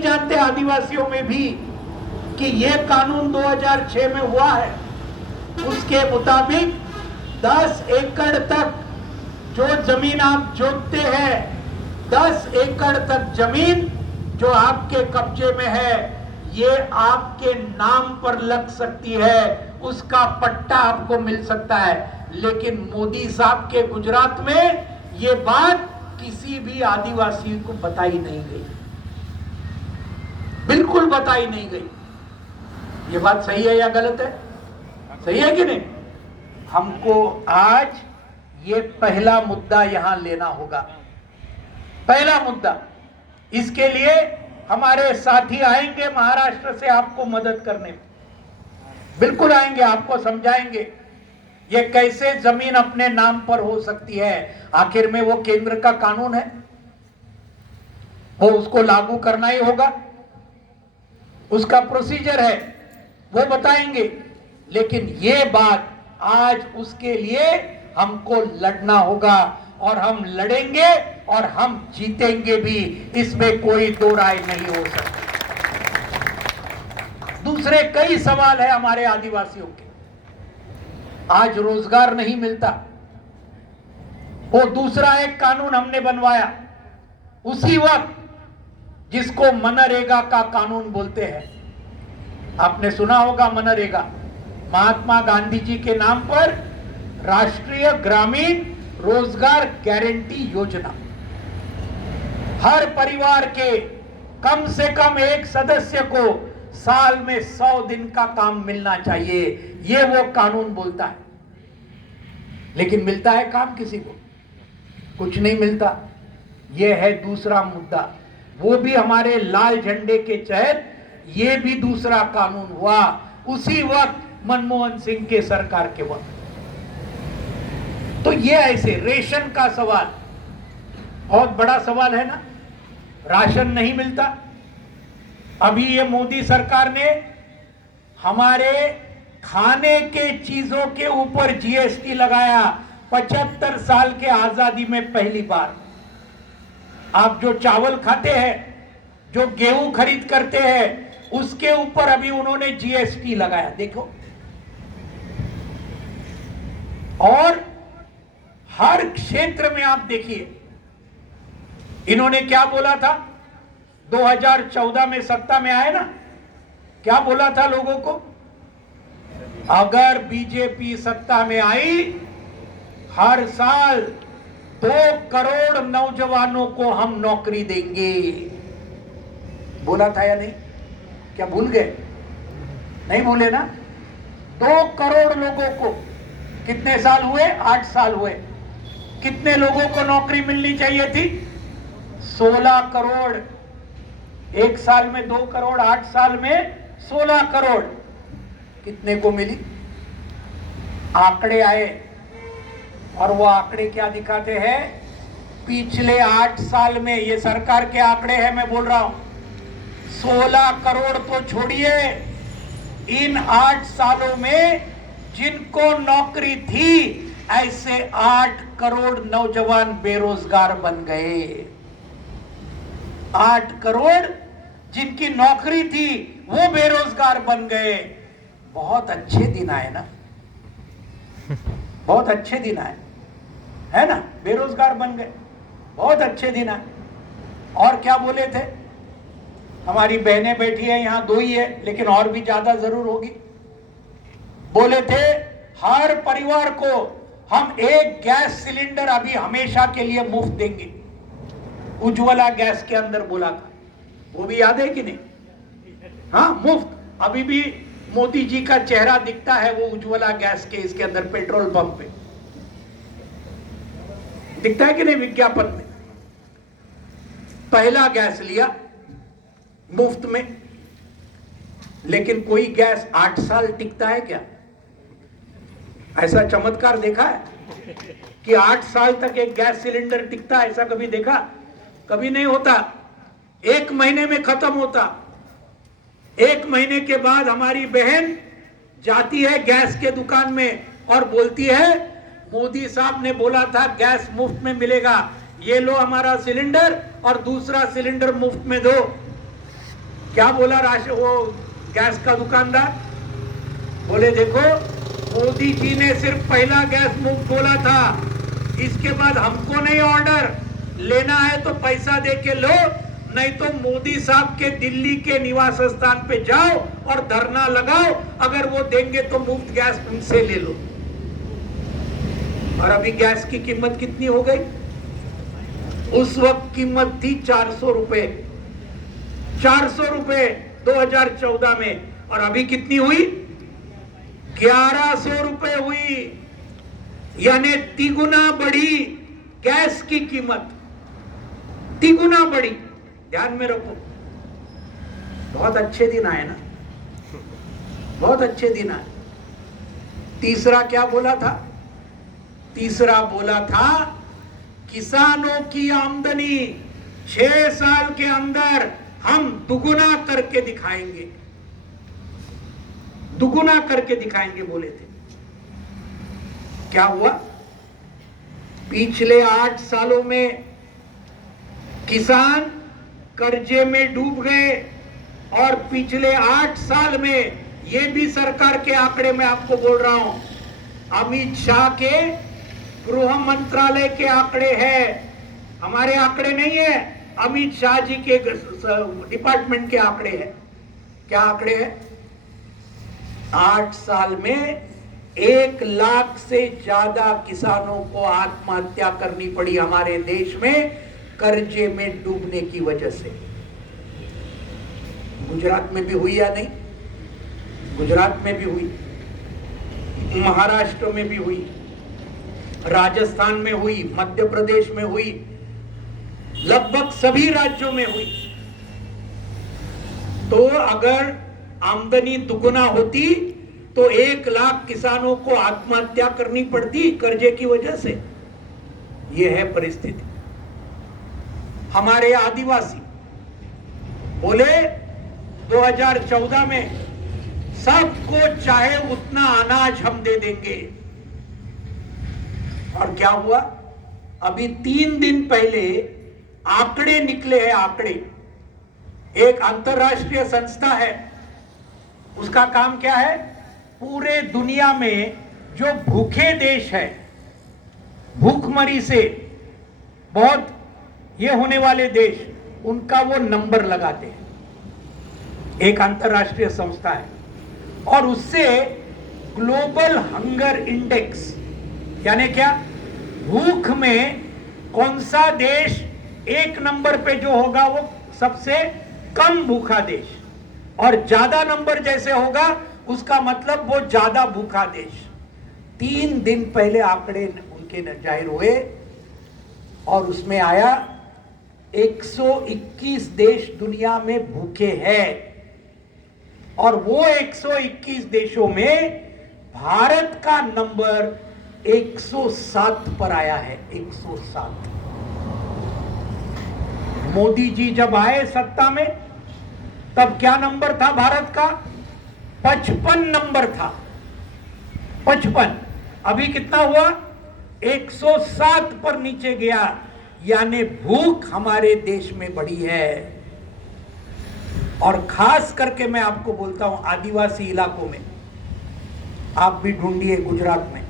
नहीं जानते आदिवासियों में भी कि यह कानून 2006 में हुआ है। उसके मुताबिक 10 एकड़ तक जो जमीन आप जोतते हैं, 10 एकड़ तक जमीन जो आपके कब्जे में है, ये आपके नाम पर लग सकती है, उसका पट्टा आपको मिल सकता है। लेकिन मोदी साहब के गुजरात में ये बात किसी भी आदिवासी को बताई नहीं गई, बिल्कुल बताई नहीं गई। ये बात सही है या गलत है? सही है कि नहीं? हमको आज ये पहला मुद्दा यहां लेना होगा, पहला मुद्दा। इसके लिए हमारे साथी आएंगे महाराष्ट्र से आपको मदद करने, बिल्कुल आएंगे, आपको समझाएंगे ये कैसे जमीन अपने नाम पर हो सकती है। आखिर में वो केंद्र का कानून है, वो उसको लागू करना ही होगा, उसका प्रोसीजर है, वो बताएंगे। लेकिन ये बात आज उसके लिए हमको लड़ना होगा, और हम लड़ेंगे और हम जीतेंगे भी, इसमें कोई दो राय नहीं हो सकती। दूसरे कई सवाल है हमारे आदिवासियों के। आज रोजगार नहीं मिलता, वो दूसरा एक कानून हमने बनवाया उसी वक्त, जिसको मनरेगा का कानून बोलते हैं। आपने सुना होगा मनरेगा, महात्मा गांधी जी के नाम पर राष्ट्रीय ग्रामीण रोजगार गारंटी योजना। हर परिवार के कम से कम एक सदस्य को साल में 100 दिन का काम मिलना चाहिए, ये वो कानून बोलता है। लेकिन मिलता है काम किसी को? कुछ नहीं मिलता। ये है दूसरा मुद्दा, वो भी हमारे लाल झंडे के तहत ये भी दूसरा कानून हुआ उसी वक्त मनमोहन सिंह के सरकार के वक्त। तो ये ऐसे रेशन का सवाल बहुत बड़ा सवाल है ना, राशन नहीं मिलता। अभी ये मोदी सरकार ने हमारे खाने के चीजों के ऊपर जीएसटी लगाया, 75 साल के आजादी में पहली बार। आप जो चावल खाते हैं, जो गेहूं खरीद करते हैं, उसके ऊपर अभी उन्होंने जीएसटी लगाया, देखो। और हर क्षेत्र में आप देखिए, इन्होंने क्या बोला था 2014 में सत्ता में आए ना, क्या बोला था लोगों को? अगर बीजेपी सत्ता में आई, हर साल 2 करोड़ नौजवानों को हम नौकरी देंगे। बोला था या नहीं? क्या भूल गए? नहीं भूले ना? 2 करोड़ लोगों को, कितने साल हुए? 8 साल हुए। कितने लोगों को नौकरी मिलनी चाहिए थी? 16 करोड़। एक साल में 2 करोड़, 8 साल में 16 करोड़। कितने को मिली? आंकड़े आए, और वो आंकड़े क्या दिखाते हैं? पिछले 8 साल में, ये सरकार के आंकड़े हैं, मैं बोल रहा हूं, 16 करोड़ तो छोड़िए, इन 8 सालों में जिनको नौकरी थी, ऐसे 8 करोड़ नौजवान बेरोजगार बन गए। 8 करोड़ जिनकी नौकरी थी वो बेरोजगार बन गए। बहुत अच्छे दिन आए ना, बहुत अच्छे दिन आए, है ना? बेरोजगार बन गए, बहुत अच्छे दिन आए। और क्या बोले थे? हमारी बहनें बैठी है यहाँ, 2 ही है, लेकिन और भी ज्यादा जरूर होगी। बोले थे हर परिवार को हम 1 गैस सिलेंडर अभी हमेशा के लिए मुफ्त देंगे। उज्ज्वला गैस के अंदर बोला था, वो भी याद है कि नहीं? हाँ, मुफ्त। अभी भी मोदी जी का चेहरा दिखता है वो उज्ज्वला गैस के इसके अंदर, पेट्रोल पंप पे दिखता है कि नहीं? विज्ञापन में पहला गैस लिया मुफ्त में। लेकिन कोई गैस 8 साल टिकता है क्या? ऐसा चमत्कार देखा है कि 8 साल तक एक गैस सिलेंडर टिकता है? ऐसा कभी देखा? कभी नहीं होता। 1 महीने में खत्म होता। 1 महीने के बाद हमारी बहन जाती है गैस के दुकान में और बोलती है मोदी साहब ने बोला था गैस मुफ्त में मिलेगा, ये लो हमारा सिलेंडर और दूसरा सिलेंडर मुफ्त में दो। क्या बोला वो गैस का दुकानदार? बोले देखो, मोदी जी ने सिर्फ पहला गैस मुफ्त बोला था, इसके बाद हमको नहीं ऑर्डर लेना है तो पैसा दे के लो, नहीं तो मोदी साहब के दिल्ली के निवास स्थान पे जाओ और धरना लगाओ, अगर वो देंगे तो मुफ्त गैस उनसे ले लो। और अभी गैस की कीमत कितनी हो गई? उस वक्त कीमत थी 400 रुपए, 400 रुपए 2014 में, और अभी कितनी हुई? 1100 रुपए हुई, यानी तिगुना बढ़ी गैस की कीमत, तिगुना बढ़ी। ध्यान में रखो, बहुत अच्छे दिन आए ना, बहुत अच्छे दिन आए। तीसरा क्या बोला था? तीसरा बोला था किसानों की आमदनी 6 साल के अंदर हम दुगुना करके दिखाएंगे, दुगुना करके दिखाएंगे बोले थे। क्या हुआ? पिछले 8 सालों में किसान कर्जे में डूब गए, और पिछले 8 साल में, ये भी सरकार के आंकड़े में आपको बोल रहा हूं, अमित शाह के गृह मंत्रालय के आंकड़े हैं, हमारे आंकड़े नहीं है, अमित शाह जी के डिपार्टमेंट के आंकड़े हैं। क्या आंकड़े हैं? 8 साल में 1 लाख से ज्यादा किसानों को आत्महत्या करनी पड़ी हमारे देश में, कर्जे में डूबने की वजह से। गुजरात में भी हुई या नहीं? गुजरात में भी हुई, महाराष्ट्र में भी हुई, राजस्थान में हुई, मध्य प्रदेश में हुई, लगभग सभी राज्यों में हुई। तो अगर आमदनी दुगुना होती तो 1 लाख किसानों को आत्महत्या करनी पड़ती कर्जे की वजह से। यह है परिस्थिति। हमारे आदिवासी बोले 2014 में सबको चाहे उतना अनाज हम दे देंगे, और क्या हुआ? अभी 3 दिन पहले आंकड़े निकले हैं, आंकड़े। एक अंतरराष्ट्रीय संस्था है, उसका काम क्या है? पूरे दुनिया में जो भूखे देश है, भूखमरी से बहुत ये होने वाले देश, उनका वो नंबर लगाते हैं। एक अंतरराष्ट्रीय संस्था है, और उससे ग्लोबल हंगर इंडेक्स, यानी क्या, भूख में कौन सा देश 1 नंबर पे जो होगा वो सबसे कम भूखा देश, और ज्यादा नंबर जैसे होगा उसका मतलब वो ज्यादा भूखा देश। 3 दिन पहले आंकड़े उनके जाहिर हुए, और उसमें आया 121 देश दुनिया में भूखे हैं, और वो 121 देशों में भारत का नंबर 107 पर आया है। 107। मोदी जी जब आए सत्ता में, तब क्या नंबर था भारत का? 55 नंबर था, 55। अभी कितना हुआ? 107 पर नीचे गया, यानी भूख हमारे देश में बढ़ी है। और खास करके मैं आपको बोलता हूं, आदिवासी इलाकों में, आप भी ढूंढिए, गुजरात में,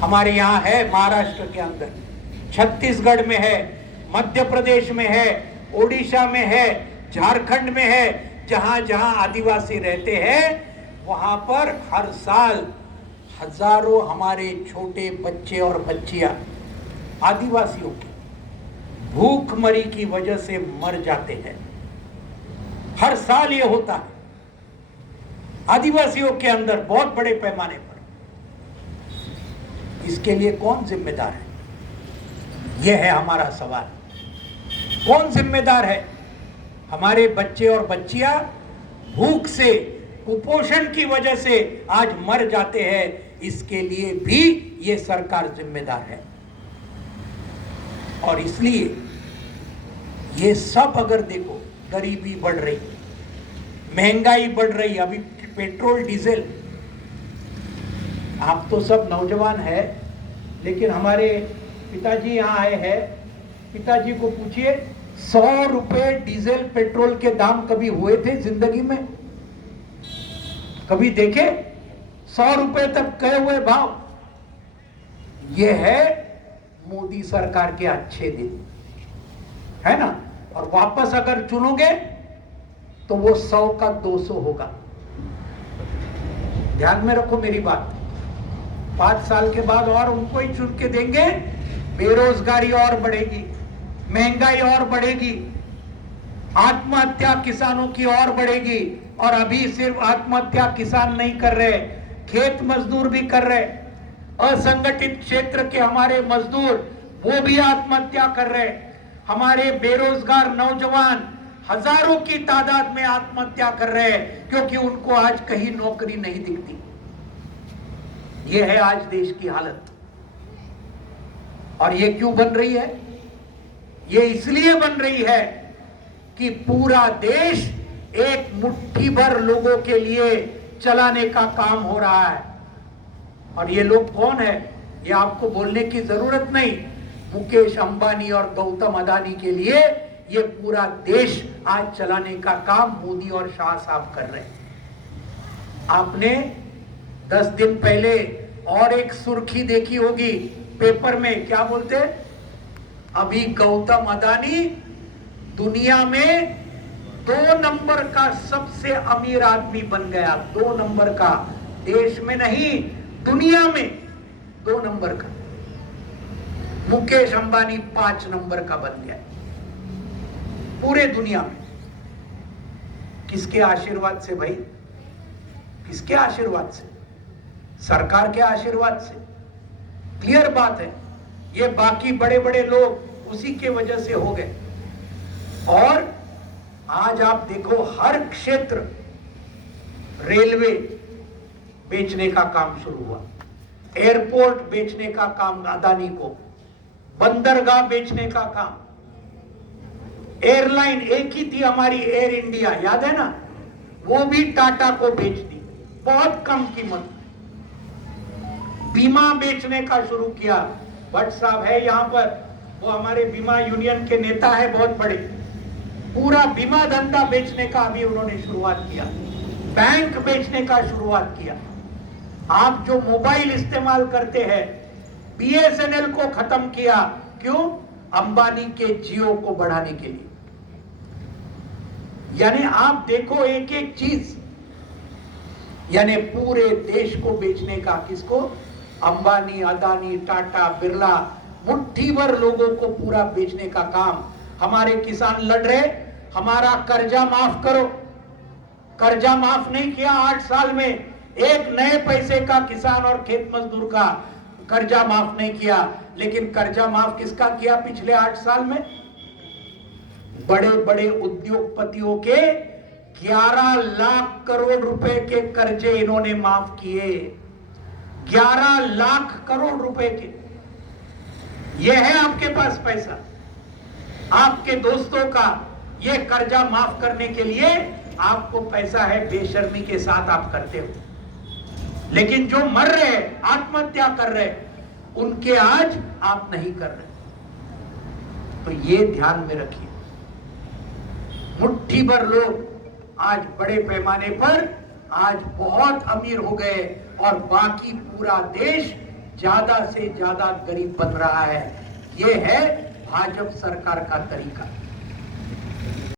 हमारे यहां है, महाराष्ट्र के अंदर, छत्तीसगढ़ में है, मध्य प्रदेश में है, ओडिशा में है, झारखंड में है, जहां जहां आदिवासी रहते हैं वहां पर हर साल हजारों हमारे छोटे बच्चे और बच्चियां आदिवासियों की भूखमरी की वजह से मर जाते हैं। हर साल ये होता है आदिवासियों के अंदर, बहुत बड़े पैमाने पर। इसके लिए कौन जिम्मेदार है? यह है हमारा सवाल। कौन जिम्मेदार है? हमारे बच्चे और बच्चियां भूख से, कुपोषण की वजह से आज मर जाते हैं, इसके लिए भी ये सरकार जिम्मेदार है। और इसलिए ये सब अगर देखो, गरीबी बढ़ रही, महंगाई बढ़ रही, अभी पेट्रोल डीजल, आप तो सब नौजवान है, लेकिन हमारे पिताजी यहाँ आए हैं, पिताजी को पूछिए ₹100 डीजल पेट्रोल के दाम कभी हुए थे जिंदगी में? कभी देखे? ₹100 तक गए हुए भाव। ये है मोदी सरकार के अच्छे दिन, है ना? और वापस अगर चुनोगे तो वो 100 का 200 होगा। ध्यान में रखो मेरी बात। 5 साल के बाद और उनको ही चुन के देंगे, बेरोजगारी और बढ़ेगी, महंगाई और बढ़ेगी, आत्महत्या किसानों की और बढ़ेगी। और अभी सिर्फ आत्महत्या किसान नहीं कर रहे, खेत मजदूर भी कर रहे, असंगठित क्षेत्र के हमारे मजदूर वो भी आत्महत्या कर रहे, हमारे बेरोजगार नौजवान हजारों की तादाद में आत्महत्या कर रहे हैं क्योंकि उनको आज कहीं नौकरी नहीं दिखती। यह है आज देश की हालत। और ये क्यों बन रही है? ये इसलिए बन रही है कि पूरा देश एक मुट्ठी भर लोगों के लिए चलाने का काम हो रहा है। और ये लोग कौन है ये आपको बोलने की जरूरत नहीं। मुकेश अंबानी और गौतम अदानी के लिए ये पूरा देश आज चलाने का काम मोदी और शाह साहब कर रहे हैं। आपने 10 दिन पहले और एक सुर्खी देखी होगी पेपर में, क्या बोलते? अभी गौतम अदानी दुनिया में 2 नंबर का सबसे अमीर आदमी बन गया। 2 नंबर का, देश में नहीं दुनिया में 2 नंबर का। मुकेश अंबानी 5 नंबर का बन गया पूरे दुनिया में। किसके आशीर्वाद से भाई? किसके आशीर्वाद से? सरकार के आशीर्वाद से। क्लियर बात है। ये बाकी बड़े बड़े लोग उसी के वजह से हो गए। और आज आप देखो हर क्षेत्र, रेलवे बेचने का काम शुरू हुआ, एयरपोर्ट बेचने का काम अदानी को, बंदरगाह बेचने का काम, एयरलाइन एक ही थी हमारी एयर इंडिया, याद है ना? वो भी टाटा को बेच दी बहुत कम कीमत। बीमा बेचने का शुरू किया। भट्ट साहब है यहां पर, वो हमारे बीमा यूनियन के नेता है बहुत बड़े। पूरा बीमा धंधा बेचने का अभी उन्होंने शुरुआत किया, बैंक बेचने का शुरुआत किया। आप जो मोबाइल इस्तेमाल करते हैं, बीएसएनएल को खत्म किया। क्यों? अंबानी के जियो को बढ़ाने के लिए। यानी आप देखो एक एक चीज, यानी पूरे देश को बेचने का। किसको? अंबानी, अदानी, टाटा, बिरला, मुट्ठी भर लोगों को पूरा बेचने का काम। हमारे किसान लड़ रहे, हमारा कर्जा माफ करो। कर्जा माफ नहीं किया 8 साल में, एक नए पैसे का किसान और खेत मजदूर का कर्जा माफ नहीं किया। लेकिन कर्जा माफ किसका किया पिछले 8 साल में? बड़े बड़े उद्योगपतियों के 11 लाख करोड़ रुपए के कर्जे इन्होंने माफ किए। 11 लाख करोड़ रुपए के। यह है आपके पास पैसा, आपके दोस्तों का। यह कर्जा माफ करने के लिए आपको पैसा है, बेशर्मी के साथ आप करते हो। लेकिन जो मर रहे, आत्महत्या कर रहे, उनके आज आप नहीं कर रहे। तो ये ध्यान में रखिए। मुट्ठी भर लोग आज बड़े पैमाने पर आज बहुत अमीर हो गए और बाकी पूरा देश ज्यादा से ज्यादा गरीब बन रहा है। ये है भाजपा सरकार का तरीका।